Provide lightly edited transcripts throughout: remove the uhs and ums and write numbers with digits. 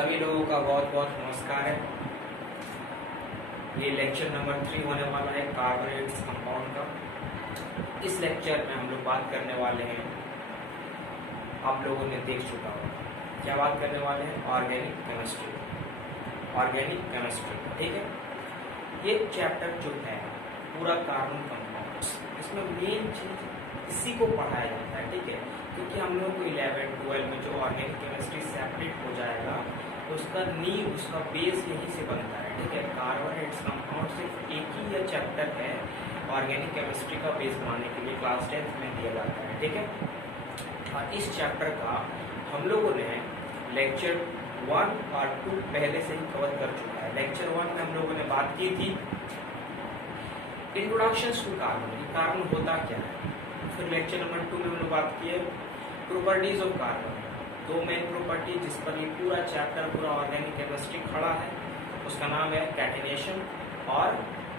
सभी लोगों का बहुत बहुत नमस्कार है। ये लेक्चर नंबर 3 होने वाला है कार्बोनेट्स कंपाउंड का। इस लेक्चर में हम लोग बात करने वाले हैं, आप लोगों ने देख चुका होगा, क्या बात करने वाले हैं? Organic chemistry. ऑर्गेनिक केमिस्ट्री, ठीक है। ये चैप्टर जो है पूरा कार्बन कंपाउंड्स, इसमें मेन चीज इसी को पढ़ाया जाता है, ठीक है। क्योंकि हम लोग को 11, 12 में जो ऑर्गेनिक केमिस्ट्री सेपरेट हो जाएगा, उसका नींव, उसका बेस यहीं से बनता है, ठीक है। कार्बोनेट्स कंपाउंड सिर्फ एक ही यह चैप्टर है ऑर्गेनिक केमिस्ट्री का बेस बनाने के लिए, क्लास 10th में दिया जाता है, ठीक है। और इस चैप्टर का हम लोगों ने लेक्चर 1 और 2 पहले से ही कवर कर चुका है। लेक्चर 1 में हम लोगों ने बात की थी इंट्रोडक्शन टू कार्बन, कार्बन होता क्या है। फिर लेक्चर नंबर 2 में हम लोग बात की है प्रॉपर्टीज ऑफ कार्बन, दो मेन प्रॉपर्टी जिस पर ये पूरा चैप्टर, पूरा ऑर्गेनिक केमिस्ट्री खड़ा है। उसका नाम है कैटिनेशन, और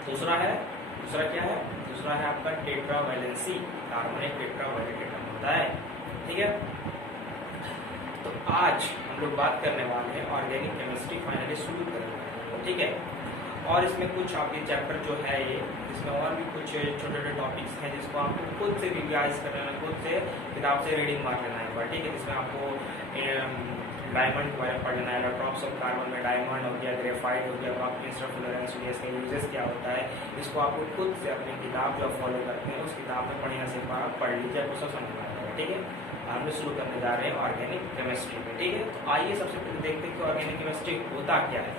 दूसरा क्या है? दूसरा है आपका टेट्रावैलेंसी। कार्बन एक टेट्रावैलेंट एटम होता है, ठीक है। तो आज हम लोग बात करने वाले हैं ऑर्गेनिक केमिस्ट्री, फाइनली शुरू करेंगे, ठीक है। और इसमें कुछ आपके चैप्टर जो है ये, इसमें और भी कुछ छोटे छोटे टॉपिक्स हैं जिसको आपको खुद से रिवाइज करना है, खुद से किताब से रीडिंग मार लेना है, ठीक है। जिसमें आपको डायमंड के बारे में पढ़ लेना है, इलेक्ट्रॉन्स ऑफ कार्बन में डायमंड हो गया, ग्रेफाइट हो गया, मिक्सचर फ्लोरेंस हो गया, इसका यूजेस क्या होता है, इसको आपको खुद से अपनी किताब जो फॉलो करते हैं उस किताब में बढ़िया से पढ़ लीजिए, आपको सब समझ में आएगा, ठीक है। हम लोग शुरू करने जा रहे हैं ऑर्गेनिक केमिस्ट्री में, ठीक है। तो आइए सबसे पहले देखते हैं कि ऑर्गेनिक केमिस्ट्री होता क्या है,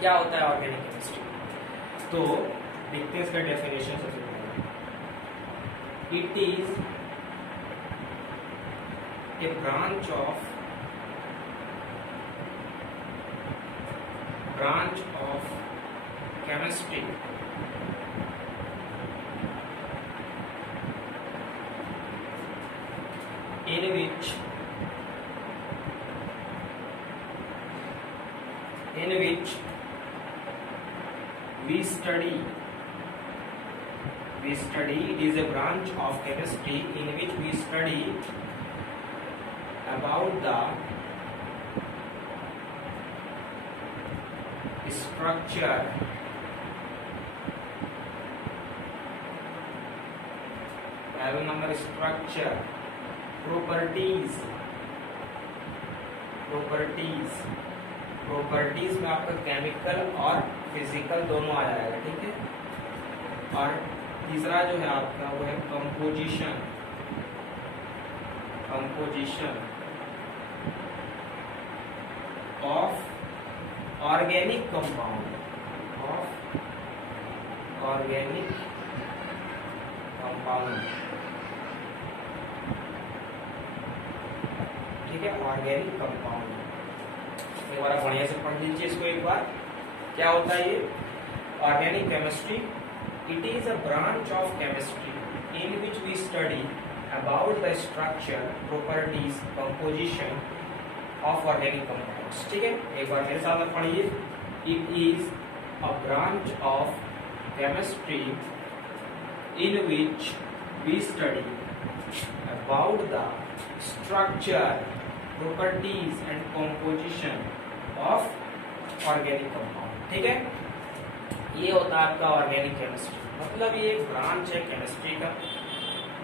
क्या होता है ऑर्गेनिक केमिस्ट्री। तो देखते हैं इसका डेफिनेशन सबसे पहले। It is a branch of chemistry in which we study it is a branch of chemistry in which we study about the structure, structure, properties में आपका केमिकल और फिजिकल दोनों आ जाएगा, ठीक है। और तीसरा जो है आपका वो है कंपोजिशन ऑफ ऑर्गेनिक कंपाउंड, ठीक है। ऑर्गेनिक कंपाउंड एक बार बढ़िया से पढ़ लीजिए इसको एक बार। क्या होता है ये organic chemistry? It is a branch of chemistry in which we study about the structure, properties, composition of organic compounds, ठीक है। एक बार मेरे साथ में पढ़िए। It is a branch of chemistry in which we study about the structure, properties and composition of organic compound, ठीक है। ये होता है आपका ऑर्गेनिक केमिस्ट्री, मतलब ये एक ब्रांच है केमिस्ट्री का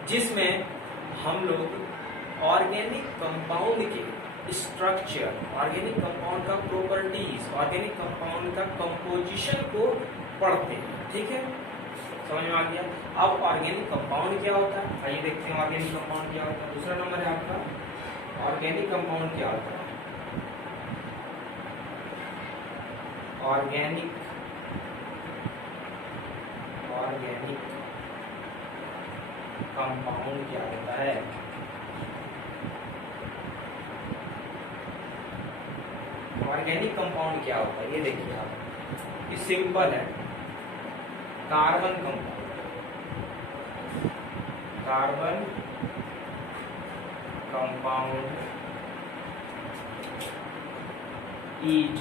जिसमें हम लोग ऑर्गेनिक कंपाउंड के स्ट्रक्चर, ऑर्गेनिक कंपाउंड का प्रॉपर्टीज, ऑर्गेनिक कंपाउंड का कंपोजिशन को पढ़ते हैं, ठीक है। समझ में आ गया। अब ऑर्गेनिक कंपाउंड क्या होता है, आइए देखते हैं ऑर्गेनिक कंपाउंड क्या होता है। दूसरा नंबर है आपका ऑर्गेनिक कंपाउंड क्या होता है। ऑर्गेनिक कंपाउंड क्या होता है? ऑर्गेनिक कंपाउंड क्या होता है ये देखिए आप, ये सिंपल है। Carbon compound is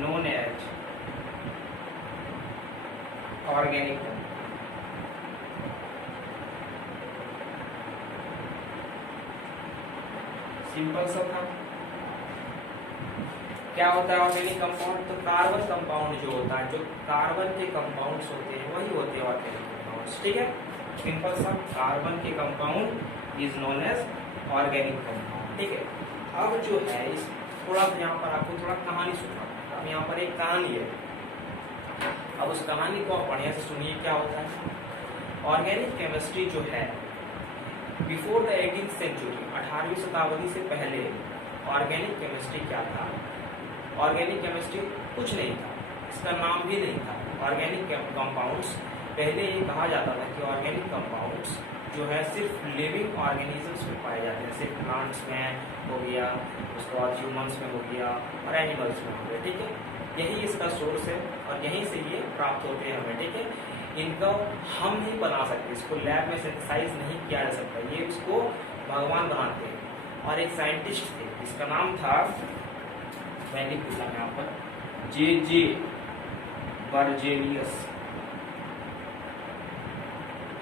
known as organic compound. Simple सा था। क्या होता है ऑर्गेनिक कंपाउंड? तो कार्बन कंपाउंड जो होता है, जो कार्बन के कंपाउंड्स होते हैं वही होते हैं ऑर्गेनिक कंपाउंड्स। ठीक है, सिंपल सा, कार्बन के compound is known as organic compound. ठीक है, अब जो है इस थोड़ा यहाँ पर आपको थोड़ा कहानी सुना। अब यहाँ पर एक कहानी है, अब उस कहानी को आप बढ़िया से सुनिए क्या होता है। ऑर्गेनिक केमिस्ट्री जो है बिफोर द 18th सेंचुरी, 18वीं शताब्दी से पहले ऑर्गेनिक केमिस्ट्री क्या था? ऑर्गेनिक केमिस्ट्री कुछ नहीं था, इसका नाम भी नहीं था। ऑर्गेनिक कंपाउंड्स पहले ये कहा जाता था कि ऑर्गेनिक कंपाउंड्स जो है सिर्फ लिविंग ऑर्गेनिजम्स में पाए जाते हैं, सिर्फ प्लांट्स में हो गया, उसके बाद ह्यूमंस में हो गया और एनिमल्स में हो गया। ठीक है, यही इसका सोर्स है और यहीं से ये प्राप्त होते हैं हमें। ठीक है, इनका हम नहीं बना सकते, इसको लैब में सिंथेसाइज नहीं किया जा सकता, ये इसको भगवान बनाते हैं। और एक साइंटिस्ट थे, इसका नाम था, मैंने पूछा यहाँ पर, जे बर्जेलियस।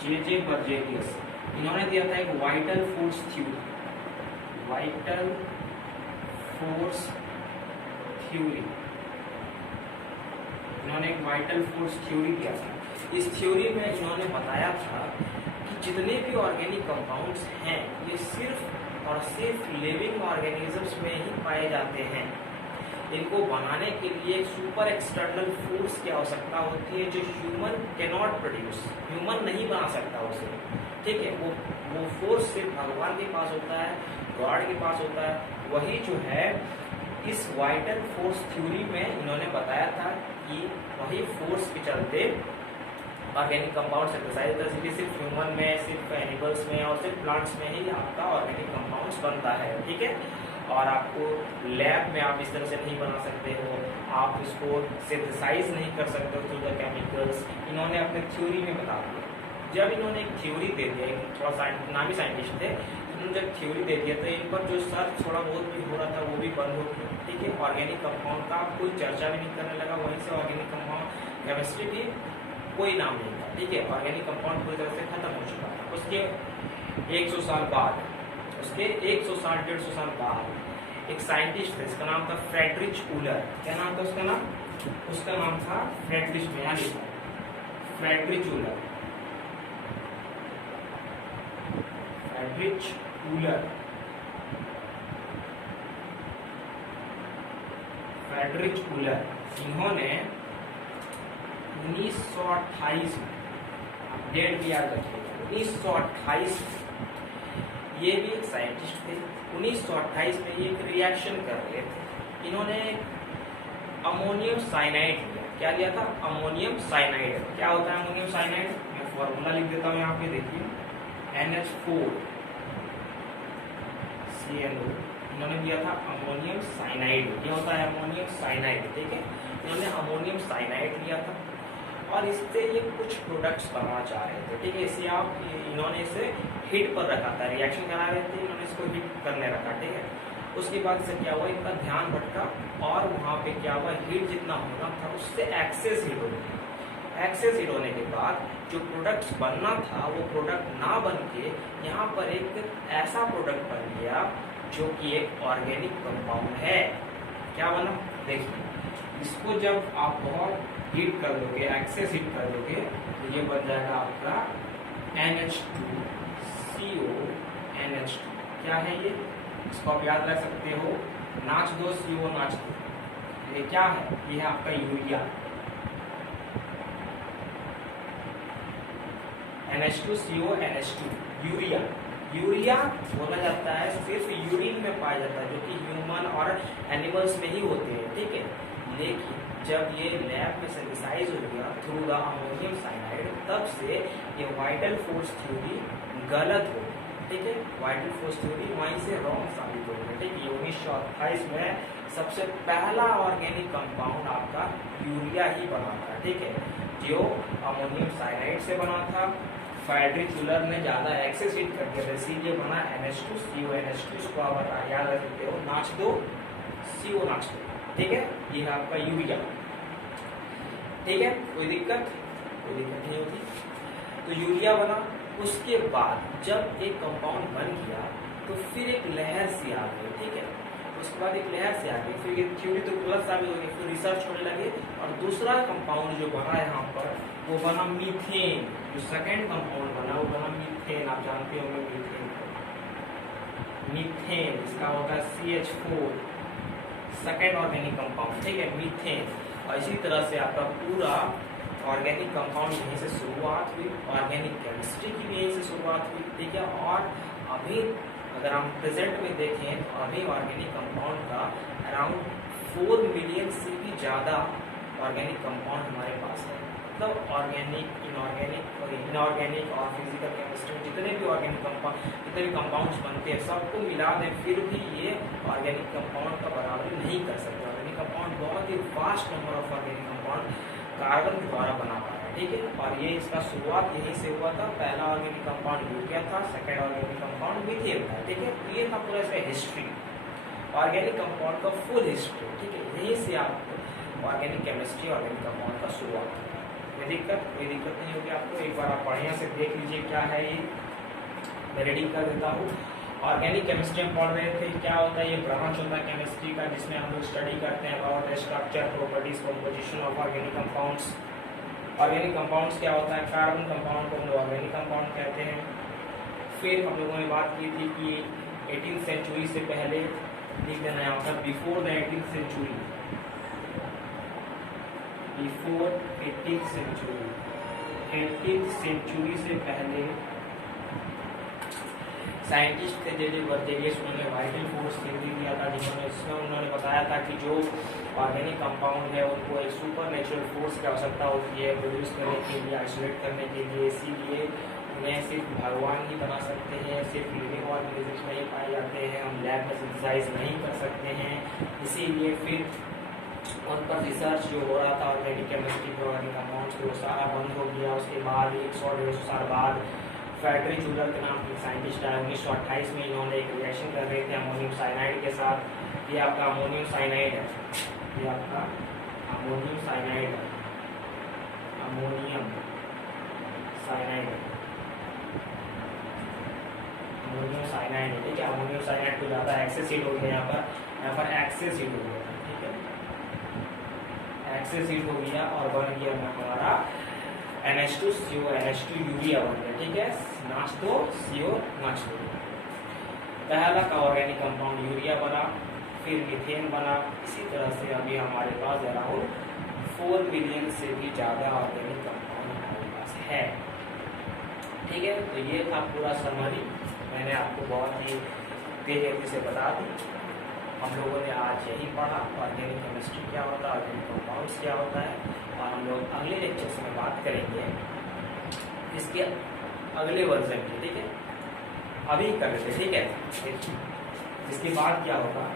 जे बर्जेलियस, इन्होंने दिया था एक vital force theory. Vital force theory, इन्होंने एक वाइटल फोर्स थ्योरी दिया था। इस थ्योरी में इन्होंने बताया था कि जितने भी ऑर्गेनिक कंपाउंड्स हैं ये सिर्फ और सिर्फ लिविंग ऑर्गेनिजम्स में ही पाए जाते हैं। इनको बनाने के लिए एक सुपर एक्सटर्नल फोर्स की आवश्यकता होती है जो human can not produce, human नहीं बना सकता उसे। ठीक है, वो फोर्स सिर्फ भगवान के पास होता है, गॉड के पास होता है। वही जो है इस वाइटल फोर्स थ्योरी में इन्होंने बताया था कि वही फोर्स के चलते ऑर्गेनिक कंपाउंड सिंथेसाइज होता है, सिर्फ ह्यूमन में, सिर्फ एनिमल्स में और सिर्फ प्लांट्स में ही आपका ऑर्गेनिक कंपाउंड्स बनता है। ठीक है, और आपको लैब में आप इस तरह से नहीं बना सकते हो, आप इसको सिंथेसाइज नहीं कर सकते हो थ्रू द केमिकल्स। इन्होंने अपने थ्योरी में बता दिया। जब इन्होंने एक थ्योरी दे दिया, थोड़ा नामी साइंटिस्ट थे, इन्होंने जब थ्योरी दे दिया तो इन पर जो सर्च थोड़ा बहुत भी हो रहा था वो भी बंद हो गया। ठीक है, ऑर्गेनिक कंपाउंड का कोई चर्चा भी नहीं करने लगा, वहीं से ऑर्गेनिक कंपाउंड केमिस्ट्री की कोई नाम नहीं था। ठीक है, ऑर्गेनिक कंपाउंड पूरी तरह से खत्म हो चुका था। उसके 100 साल बाद, उसके 160-150 साल बाद एक साइंटिस्ट थे, इसका नाम था फ्रेडरिच उलर। क्या नाम था उसका नाम? उसका नाम था फ्रेडरिच, में यहाँ लिखा फ्रेडरिच उलर। फ्रेडरिच उलर, फ्रेडरिच उलर, इन्होंने 1928 में, डेट भी याद रखिएगा, 1928 ये भी एक साइंटिस्ट थे। 1928 में ये एक रिएक्शन कर रहे थे। इन्होंने अमोनियम साइनाइड लिया। क्या लिया था? Ammonium cyanide. क्या होता है अमोनियम साइनाइड? मैं फॉर्मूला लिख देता हूँ यहाँ पे, देखिए NH4 CnO। इन्होंने दिया था अमोनियम साइनाइड। क्या होता है अमोनियम साइनाइड? ठीक है, इन्होंने अमोनियम साइनाइड लिया था और इससे ये कुछ प्रोडक्ट्स बनाना चाह रहे थे। ठीक है, इसे आप, इन्होंने इसे हीट पर रखा था, रिएक्शन करा रहे थे, इन्होंने इसको हीट करने रखा। ठीक है, उसके बाद से क्या हुआ, इनका ध्यान भटका और वहाँ पे क्या हुआ, हीट जितना होना था उससे एक्सेस हीट हो गया। एक्सेस हीट होने के बाद जो प्रोडक्ट्स बनना था वो प्रोडक्ट ना बन के यहाँ पर एक ऐसा प्रोडक्ट बन गया जो कि एक ऑर्गेनिक कंपाउंड है। क्या बना? देखिए, इसको जब आप बहुत हीट कर दोगे, एक्सेस हीट कर दोगे, तो ये बन जाएगा आपका NH2CO NH2। क्या है ये? इसको आप याद रख सकते हो, नाच दो CO नाच दो। ये क्या है? ये है आपका urea. NH2CO NH2 urea. Urea बोला जाता है सिर्फ यूरिन में पाया जाता है, जो कि ह्यूमन और एनिमल्स में ही होते हैं। ठीक है, लेकिन जब ये लैब में सिंथेसाइज हो गया थ्रू द अमोनियम साइनाइड, तब से ये वाइटल फोर्स थ्योरी गलत हो गई। ठीक है, वाइटल फोर्स थ्योरी वहीं से रॉन्ग साबित हो गया। ठीक है, 1928 में सबसे पहला ऑर्गेनिक कंपाउंड आपका यूरिया ही बना था। ठीक है, जो अमोनियम साइनाइड से बना था। फ्रेडरिच उलर ने ज्यादा एक्सेस हीट कर दिया था, इसीलिए बना NH2CO NH2। इसको आप याद रख सकते हो, नाच दो CO नाच दो। ठीक है, ये है आपका यूरिया। ठीक है, कोई दिक्कत नहीं होती। तो यूरिया बना। उसके बाद जब एक कंपाउंड बन गया तो फिर एक लहर सी आ गई। ठीक है, उसके बाद एक लहर से आगे, फिर ये थ्योरी तो गलत साबित हो गई, फिर रिसर्च होने लगे और दूसरा कंपाउंड जो बना यहाँ पर वो बना मीथेन। जो सेकेंड कंपाउंड बना वो बना मीथेन। आप जानते होंगे मीथेन, मीथेन इसका होता है CH4, सेकेंड ऑर्गेनिक कंपाउंड, ठीक है, मीथेन। और इसी तरह से आपका पूरा ऑर्गेनिक कंपाउंड यहीं से शुरुआत हुई, ऑर्गेनिक केमिस्ट्री की भी यहीं से शुरुआत हुई, ठीक है। और अभी अगर हम प्रेजेंट में देखें तो अभी ऑर्गेनिक कंपाउंड का अराउंड 4 मिलियन से भी ज़्यादा ऑर्गेनिक कंपाउंड हमारे पास है। मतलब ऑर्गेनिक, इनऑर्गेनिक और फिजिकल केमिस्ट्री जितने भी ऑर्गेनिक कंपाउंड, जितने भी कंपाउंड्स बनते हैं सबको मिला दें फिर भी ये ऑर्गेनिक कंपाउंड का बराबरी नहीं कर सकते। ऑर्गेनिक कंपाउंड बहुत ही vast number of organic compound carbon के द्वारा बना पा रहा है, ठीक है। और ये इसका शुरुआत यहीं से हुआ था। पहला ऑर्गेनिक कंपाउंड यूरिया था, सेकेंड ऑर्गेनिक कंपाउंड मीथेन था, ठीक है। ये था पूरा इसका हिस्ट्री, ऑर्गेनिक कंपाउंड का फुल हिस्ट्री, ठीक है। यहीं से आपको ऑर्गेनिक केमिस्ट्री, ऑर्गेनिक कंपाउंड का शुरुआत होता है। कोई दिक्कत नहीं होगी आपको। एक बार आप बढ़िया से देख लीजिए क्या है ये, मैं रीडिंग कर देता हूँ। ऑर्गेनिक केमिस्ट्री में पढ़ रहे थे, क्या होता है, ये ब्रांच होता है केमिस्ट्री का जिसमें हम लोग स्टडी करते हैं about the structure, properties, composition of organic compounds. Organic compounds क्या होता है, कार्बन कंपाउंड को हम लोग ऑर्गेनिक कंपाउंड कहते हैं। फिर हम लोगों ने बात की थी कि 18th सेंचुरी से पहले, लिख देना यहाँ पर, before the 18th century, before 18th century, 18th century से पहले साइंटिस्ट थे जे वर्जेलियस, उन्होंने वाइटल फोर्स थ्योरी दिया था जिसमें उन्होंने बताया था कि जो ऑर्गेनिक कंपाउंड है उनको एक सुपर नेचुरल फोर्स की आवश्यकता होती है प्रोड्यूस करने के लिए, आइसोलेट करने के लिए। इसीलिए उन्हें सिर्फ भगवान ही बना सकते हैं, सिर्फ लिविंग ऑर्गेनिजम्स में ही पाए जाते हैं, हम लैब में सिंथेसाइज नहीं कर सकते हैं। इसीलिए फिर उन पर रिसर्च जो हो रहा था ऑर्गेनिक केमिस्ट्री पर, ऑर्गेनिक कंपाउंड्स वो सारा बंद हो गया। उसके बाद 100-150 साल बाद फ्रेडरिक जूलर के नाम के साइंटिस्ट आए, 1928 में इन्होंने एक रिएक्शन कर रहे थे अमोनियम साइनाइड के साथ। ये आपका अमोनियम साइनाइड है, ये आपका अमोनियम साइनाइड है, अमोनियम साइनाइड है, अमोनियम साइनाइड है, ठीक है। अमोनियम साइनाइड को ज़्यादा एक्सेस हीट हो गया, यहाँ पर एक्सेस हीट हो गया, ठीक है, एक्सेस हीट हो गया और बन गया हमारा NH2CO, NH2 यूरिया बन गया, ठीक है, NH2 CO NH2। पहला का ऑर्गेनिक कंपाउंड यूरिया बना, फिर मीथेन बना। इसी तरह से अभी हमारे पास अराउंड 4 मिलियन से भी ज़्यादा ऑर्गेनिक कंपाउंड हमारे पास है, ठीक है। तो ये था पूरा समरी, मैंने आपको बहुत ही तेज गति से बता दी। हम लोगों ने आज यही पढ़ा ऑर्गेनिक केमिस्ट्री क्या होता है, ऑर्गेनिक कंपाउंड्स क्या होता है। और हम लोग अगले लेक्चर्स में बात करेंगे इसके अगले वर्जन की, ठीक है। अभी कर लेते, ठीक है। इसके बाद क्या होगा,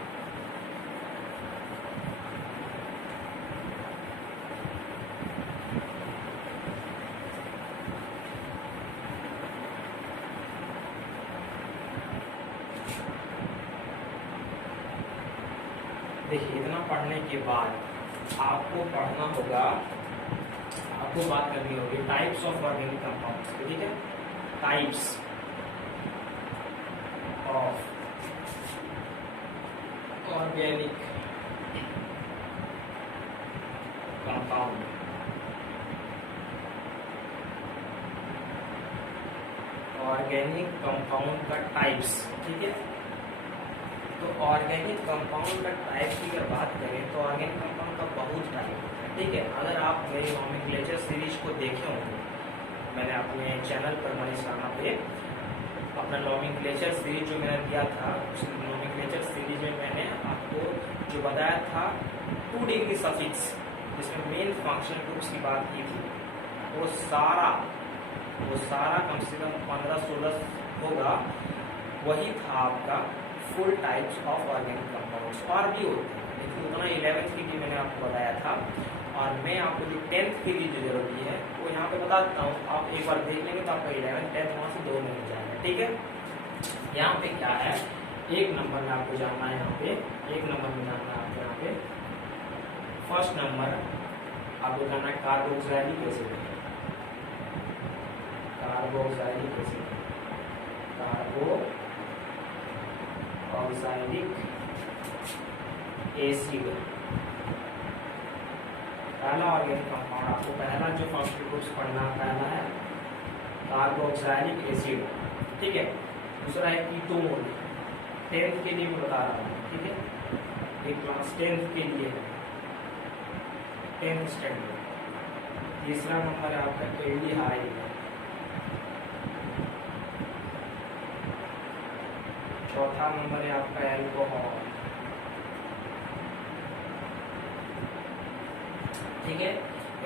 देखिए इतना पढ़ने के बाद आपको पढ़ना होगा, आपको बात करनी होगी टाइप्स ऑफ ऑर्गेनिक कंपाउंड्स, ठीक है। Types of organic compound. Organic compound का टाइप्स, ठीक है। तो ऑर्गेनिक कंपाउंड का टाइप की अगर बात करें तो ऑर्गेनिक कंपाउंड का बहुत टाइप होता है, ठीक है। अगर आप मेरी नॉमेनक्लेचर सीरीज को देखे होंगे, मैंने अपने चैनल पर मनीष राणा पे अपना नॉमेनक्लेचर सीरीज जो मैंने दिया था, उस नॉमेनक्लेचर सीरीज में मैंने आपको जो बताया था 2 डिग्री सफिक्स, जिसमें मेन फंक्शनल ग्रुप्स की बात की थी, वो सारा कम से कम 15-16 होगा, वही था आपका full types of organic compounds. और भी होते हैं लेकिन उतना 11th के लिए मैंने आपको बताया था। और मैं आपको जो 10th के लिए जो जरूरी है वो यहाँ पे बता देता हूँ, आप एक बार देख लेंगे तो आपका 11th 10th वहाँ से 2 में हो जाएगा, ठीक है। यहाँ पे क्या है, 1 नंबर में आपको जानना है, यहाँ पे 1 नंबर में जानना है आपको, यहाँ पे फर्स्ट नंबर आपको जानना है carboxylic acid, carboxylic acid, carboxylic acid. पहला ऑर्गेनिक कंपाउंड आपको पहला जो फर्स्ट ग्रुप्स पढ़ना है कार्बोक्सिलिक एसिड, ठीक है। दूसरा है कीटोन, 10th के लिए मैं बता रहा हूँ, ठीक है, ये क्लास 10th के लिए है, 10th स्टैंडर्ड। तीसरा नंबर है आपका एल्डिहाइड, चौथा नंबर है आपका एल्कोहल, ठीक है।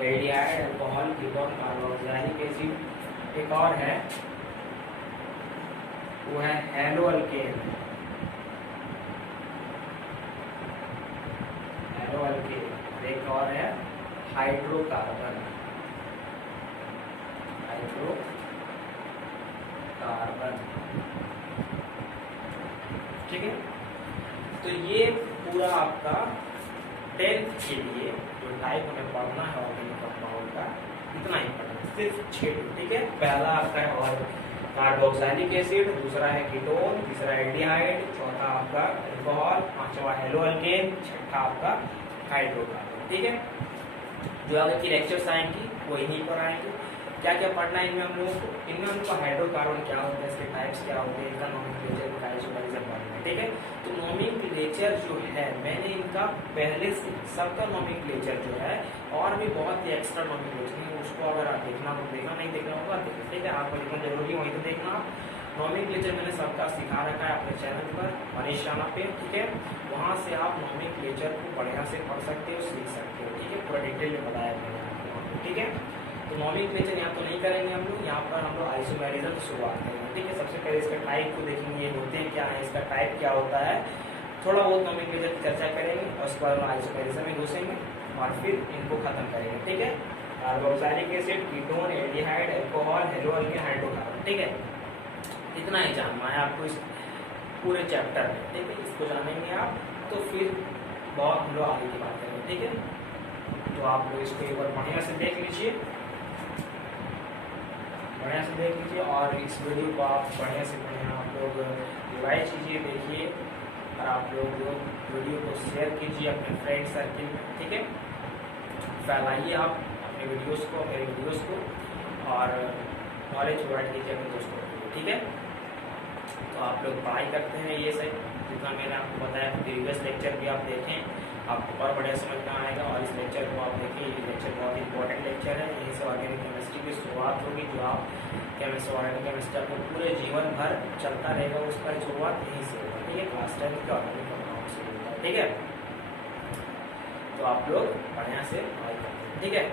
Aldehyde, alcohol, ketone, carboxylic acid. एक और है वो है हेलोअल्केन, हेलोअल्केन। एक और है हाइड्रोकार्बन, हाइड्रोकार्बन, ठीक है। तो ये पूरा आपका 10th के लिए जो टाइप हमें पढ़ना है ऑर्गेनिक कंपाउंड का, इतना ही पढ़ना, सिर्फ 6, ठीक है। पहला आपका है और कार्बोक्सिलिक एसिड, दूसरा है कीटोन, तीसरा एल्डिहाइड, चौथा आपका अल्कोहल, पांचवा हेलोअल्केन, छठा आपका हाइड्रोकार्बन, ठीक है। जो आगे की लेक्चर्स आएंगी वो इन्हीं पर आएंगे। क्या क्या पढ़ना है इनमें हम लोगों को? इनमें हम लोग को हाइड्रोकार्बन क्या होता है, इसके टाइप्स क्या होते हैं, इनका नोमेनक्लेचर, इनका आइसोमेरिज्म पढ़ना है, ठीक है। तो नोमेनक्लेचर जो है मैंने इनका पहले से सबका नोमेनक्लेचर जो है, और भी बहुत ही एक्स्ट्रा नोमेनक्लेचर है, उसको अगर आप देखना तो देखना, नहीं देखना होगा देखना, ठीक है। आपको जितना जरूरी वहीं तो देखना। नोमेनक्लेचर मैंने सबका सिखा रखा है अपने चैनल पर मनीष राणा पे, ठीक है। वहाँ से आप नोमेनक्लेचर को बढ़िया से पढ़ सकते हो, सीख सकते हो, ठीक है। पूरा डिटेल में बताया मैंने आपको, ठीक है। तो नोमेनक्लेचर यहाँ तो नहीं करेंगे हम लोग, यहाँ पर हम लोग आइसोमेरिज्म से शुरुआत करेंगे, ठीक है। सबसे पहले इसका टाइप को देखेंगे, ये होते हैं क्या है, इसका टाइप क्या होता है, थोड़ा बहुत नोमेनक्लेचर की चर्चा करेंगे, और उसके बाद आइसोमेरिज्म में घुसेंगे और फिर इनको खत्म करेंगे, ठीक है। Carboxylic acid, ketone, aldehyde, alcohol, haloalkane, hydrocarbon, ठीक है। इतना ही जानना है आपको इस पूरे चैप्टर में, ठीक है। इसको जानेंगे आप तो फिर बहुत हम लोग आगे की बात करेंगे, ठीक है। तो आप लोग इसको एक बार बढ़िया से देख लीजिए, बढ़िया से देख लीजिए, और इस वीडियो को आप बढ़िया से बढ़िया आप लोग रिवाइज कीजिए, देखिए, और आप लोग वीडियो को शेयर कीजिए अपने फ्रेंड सर्किल में, ठीक है। फैलाइए आप अपने वीडियोस को, मेरे वीडियोस को, और नॉलेज प्रोवाइड कीजिए अपने दोस्तों को, ठीक है। तो आप लोग पढ़ाई करते हैं ये सही, जितना मैंने आपको बताया, प्रीवियस लेक्चर भी आप देखें, आपको और बढ़िया समझ में आएगा। और इस लेक्चर को आप देखें, ये लेक्चर बहुत इंपॉर्टेंट लेक्चर है, यहीं से ऑर्गेनिक केमिस्ट्री की शुरुआत होगी, जो आप ऑर्गेनिक केमिस्ट्री आपको पूरे जीवन भर चलता रहेगा, उसका शुरुआत यहीं से होगा, ठीक है। क्लास 10 के ऑर्गेनिक कंपाउंड से होता है, ठीक है। तो आप लोग बढ़िया से पढ़ाई करते हैं, ठीक है।